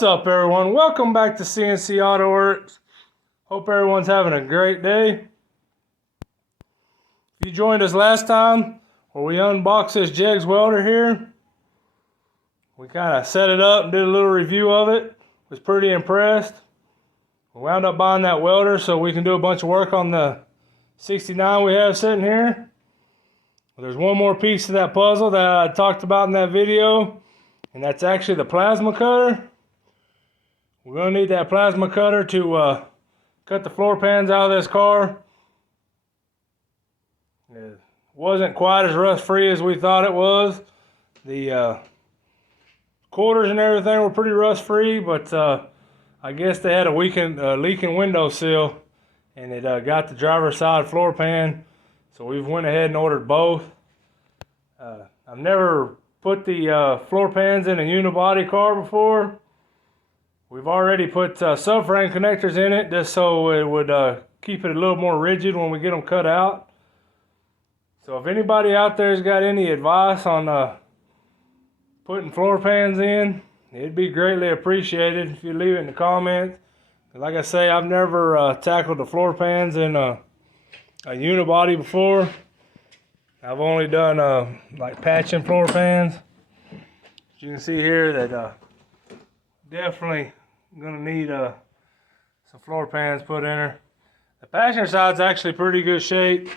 What's up, everyone? Welcome back to CNC Auto Works. Hope everyone's having a great day. If you joined us last time where we unboxed this JEGS welder here, we kind of set it up and did a little review of it. Was pretty impressed. We wound up buying that welder so we can do a bunch of work on the 69 we have sitting here. There's one more piece to that puzzle that I talked about in that video, and that's actually the plasma cutter. We're going to need that plasma cutter to cut the floor pans out of this car. It wasn't quite as rust free as we thought it was. The quarters and everything were pretty rust free, but I guess they had a leaking window sill, and it got the driver's side floor pan. So we've went ahead and ordered both. I've never put the floor pans in a unibody car before. We've already put subframe connectors in it just so it would keep it a little more rigid when we get them cut out. So if anybody out there's got any advice on putting floor pans in, it'd be greatly appreciated if you leave it in the comments. Like I say, I've never tackled the floor pans in a unibody before. I've only done like patching floor pans. As you can see here, that definitely gonna need some floor pans put in her. The passenger side's actually pretty good shape,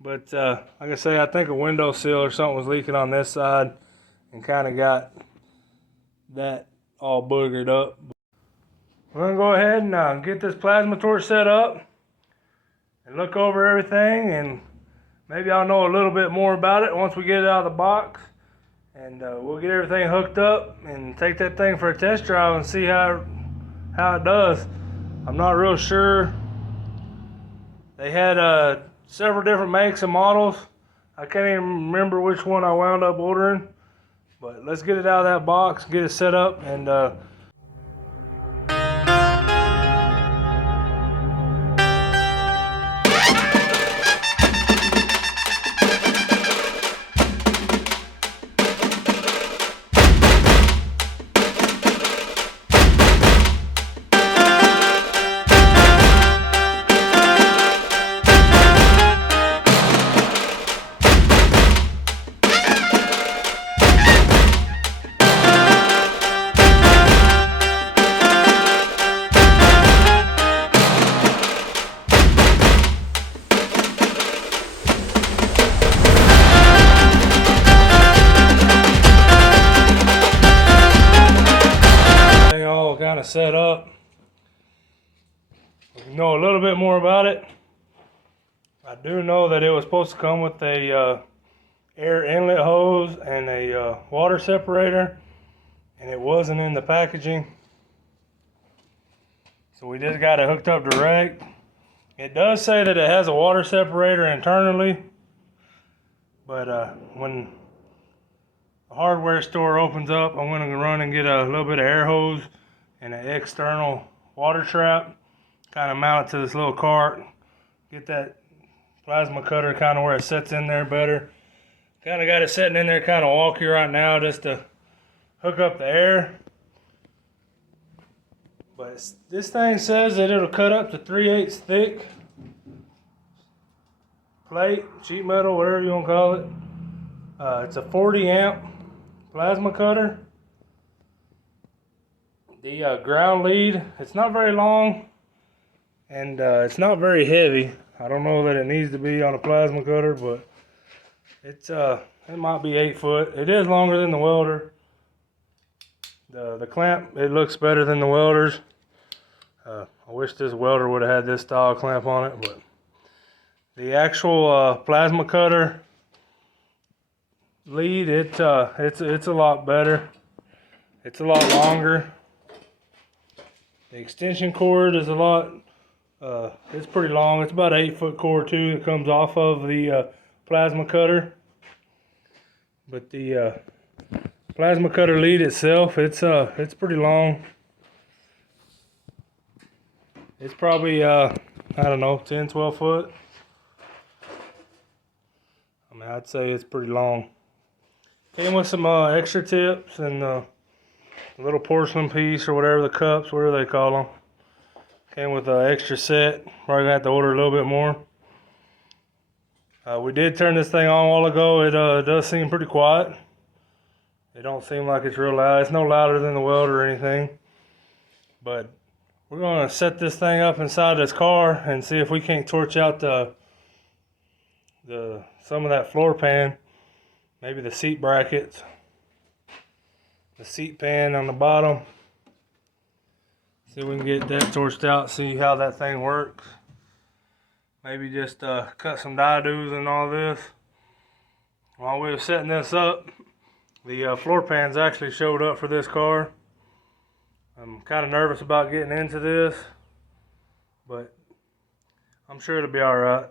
but like I say, I think a window sill or something was leaking on this side and kind of got that all boogered up. We're gonna go ahead and get this plasma torch set up and look over everything, and maybe I'll know a little bit more about it once we get it out of the box. And we'll get everything hooked up and take that thing for a test drive and see how it does. I'm not real sure. They had several different makes and models. I can't even remember which one I wound up ordering. But let's get it out of that box, get it set up, and kind of set up. We know a little bit more about it. I do know that it was supposed to come with a air inlet hose and a water separator, and it wasn't in the packaging, so we just got it hooked up direct. It does say that it has a water separator internally, but when the hardware store opens up, I'm going to run and get a little bit of air hose and an external water trap, kind of mount it to this little cart, get that plasma cutter kind of where it sits in there better. Kind of got it sitting in there kind of wonky right now just to hook up the air. But this thing says that it'll cut up to 3/8 thick plate, sheet metal, whatever you want to call it. It's a 40 amp plasma cutter. The ground lead, it's not very long, and it's not very heavy. I don't know that it needs to be on a plasma cutter, but it's it might be 8 foot. It is longer than the welder. The clamp, it looks better than the welders. I wish this welder would have had this style clamp on it, but the actual plasma cutter lead, it's a lot better. It's a lot longer. The extension cord is a lot, it's pretty long. It's about an 8 foot cord too that comes off of the plasma cutter. But the plasma cutter lead itself, it's pretty long. It's probably, I don't know, 10, 12 foot. I mean, I'd say it's pretty long. Came with some extra tips and little porcelain piece or whatever, the cups, whatever they call them. Came with an extra set. Probably gonna have to order a little bit more. We did turn this thing on a while ago. It does seem pretty quiet. It don't seem like it's real loud. It's no louder than the welder or anything. But we're gonna set this thing up inside this car and see if we can't torch out some of that floor pan, maybe the seat brackets, the seat pan on the bottom. See if we can get that torched out, see how that thing works. Maybe just cut some diodes and all this. While we were setting this up, the floor pans actually showed up for this car. I'm kind of nervous about getting into this, but I'm sure it'll be alright.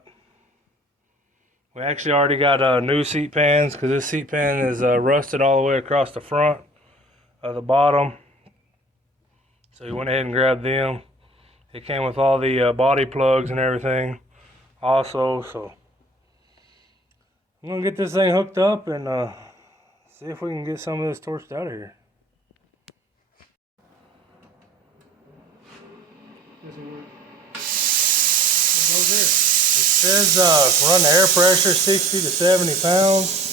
We actually already got new seat pans, because this seat pan is rusted all the way across the front of the bottom. So we went ahead and grabbed them. It came with all the body plugs and everything also. So I'm going to get this thing hooked up and see if we can get some of this torched out of here. Doesn't work. It goes there. It says run the air pressure 60 to 70 pounds.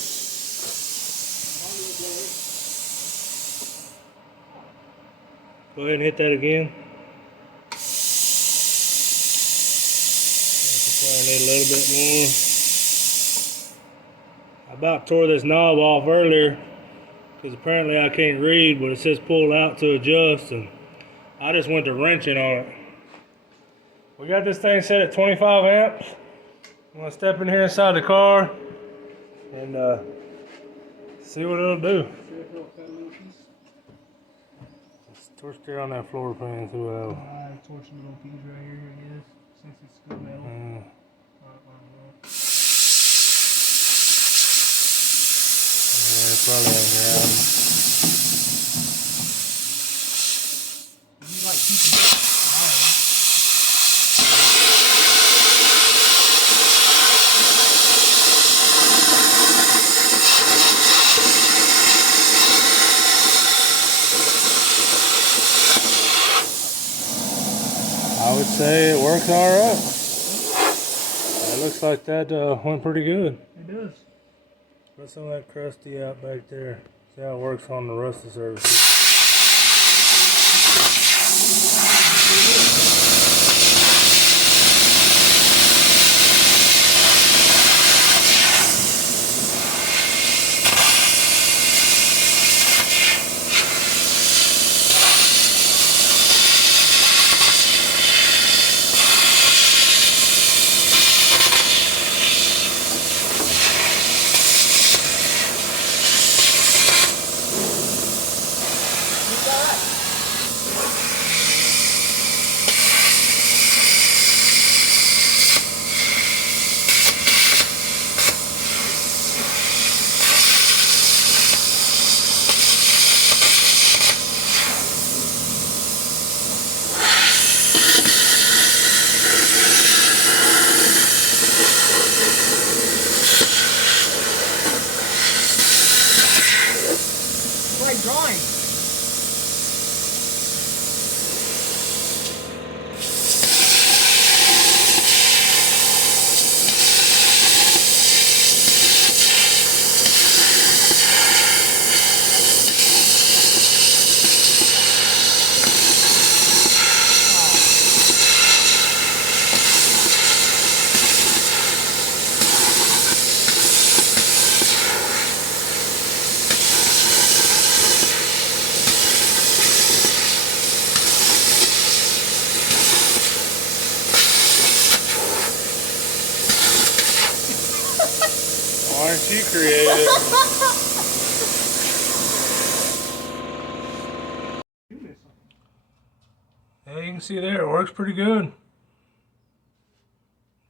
Go ahead and hit that again. Probably need a little bit more. I about tore this knob off earlier because apparently I can't read, but it says pull out to adjust, and I just went to wrenching on it. We got this thing set at 25 amps. I'm gonna step in here inside the car and see what it'll do. Let's torch there on that floor pan too. Torch a little piece right here, I guess, since it's still metal. Yeah, probably on ground. You like keeping it alive. I would say it works alright. It looks like that went pretty good. It does. Put some of that crusty out back there. See how it works on the rusty surfaces. Drawing. Aren't you creative? Yeah, you can see there, it works pretty good.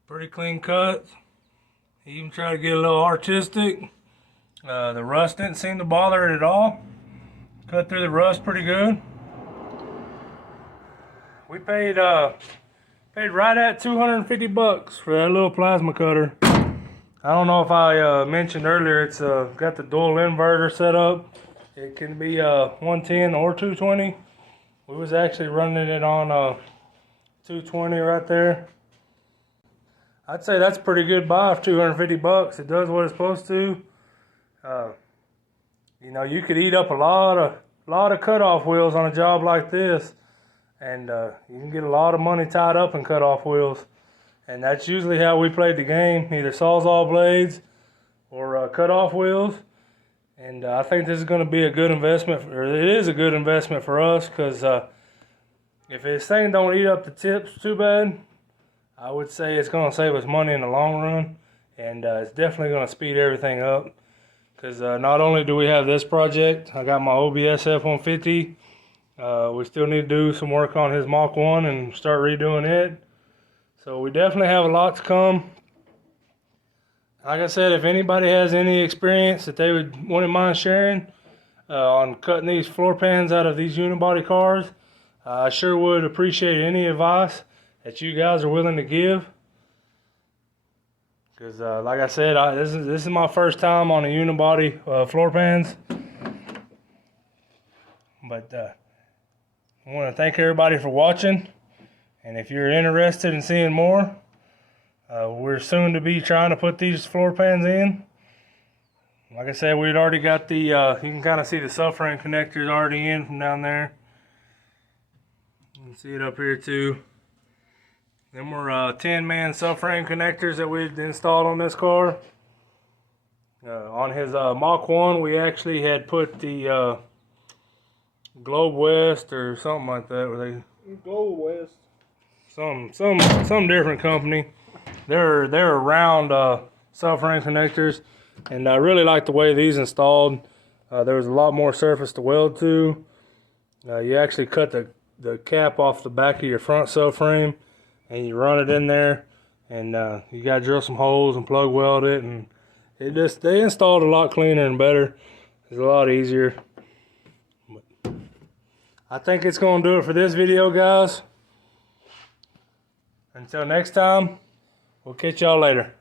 Pretty clean cuts. Even try to get a little artistic. The rust didn't seem to bother it at all. Cut through the rust pretty good. We paid right at 250 bucks for that little plasma cutter. I don't know if I mentioned earlier, it's got the dual inverter set up. It can be 110 or 220. We was actually running it on 220 right there. I'd say that's a pretty good buy for 250 bucks. It does what it's supposed to. You know, you could eat up a lot of cutoff wheels on a job like this, and you can get a lot of money tied up in cutoff wheels. And that's usually how we played the game, either Sawzall blades or cutoff wheels. And I think this is going to be a good investment, or it is a good investment for us, because if this thing don't eat up the tips too bad, I would say it's going to save us money in the long run, and it's definitely going to speed everything up. Because not only do we have this project, I got my OBS F-150. We still need to do some work on his Mach 1 and start redoing it. So we definitely have a lot to come. Like I said, if anybody has any experience that they wouldn't mind sharing on cutting these floor pans out of these unibody cars, I sure would appreciate any advice that you guys are willing to give. Because like I said, this is my first time on a unibody floor pans. But I want to thank everybody for watching. And if you're interested in seeing more, we're soon to be trying to put these floor pans in. Like I said, we'd already got the, you can kind of see the subframe connectors already in from down there. You can see it up here too. Them were 10-man subframe connectors that we installed on this car. On his Mach 1, we actually had put the Globe West or something like that. Were they Globe West? Some different company. They're round subframe connectors, and I really like the way these installed. There was a lot more surface to weld to. You actually cut the cap off the back of your front subframe, and you run it in there, and you got to drill some holes and plug weld it, and they installed a lot cleaner and better. It's a lot easier. But I think it's going to do it for this video, guys. Until next time, we'll catch y'all later.